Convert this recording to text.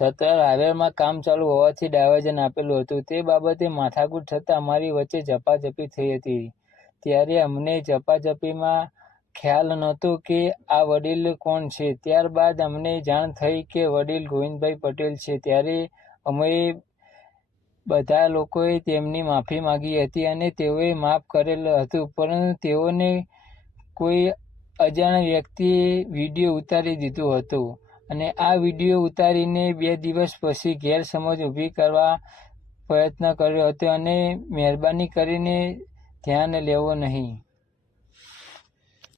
સત્તર હાઈવેમાં કામ ચાલુ હોવાથી ડાયવર્ઝન આપેલું હતું. તે બાબતે માથાકૂટ થતાં અમારી વચ્ચે ઝપાઝપી થઈ હતી. ત્યારે અમને ઝપાઝપીમાં ખ્યાલ નહોતો કે આ વડીલ કોણ છે. ત્યારબાદ અમને જાણ થઈ કે વડીલ ગોવિંદભાઈ પટેલ છે. ત્યારે અમે બધા લોકોએ તેમની માફી માંગી હતી અને તેઓએ માફ કરેલ હતું, પરંતુ તેઓને કોઈ અજાણ વ્યક્તિએ વિડીયો ઉતારી દીધો હતો અને આ વિડીયો ઉતારીને 2 દિવસ પછી ગેરસમજ ઊભી કરવા પ્રયત્ન કર્યો હતો અને મહેરબાની કરીને ધ્યાન લેવો નહીં.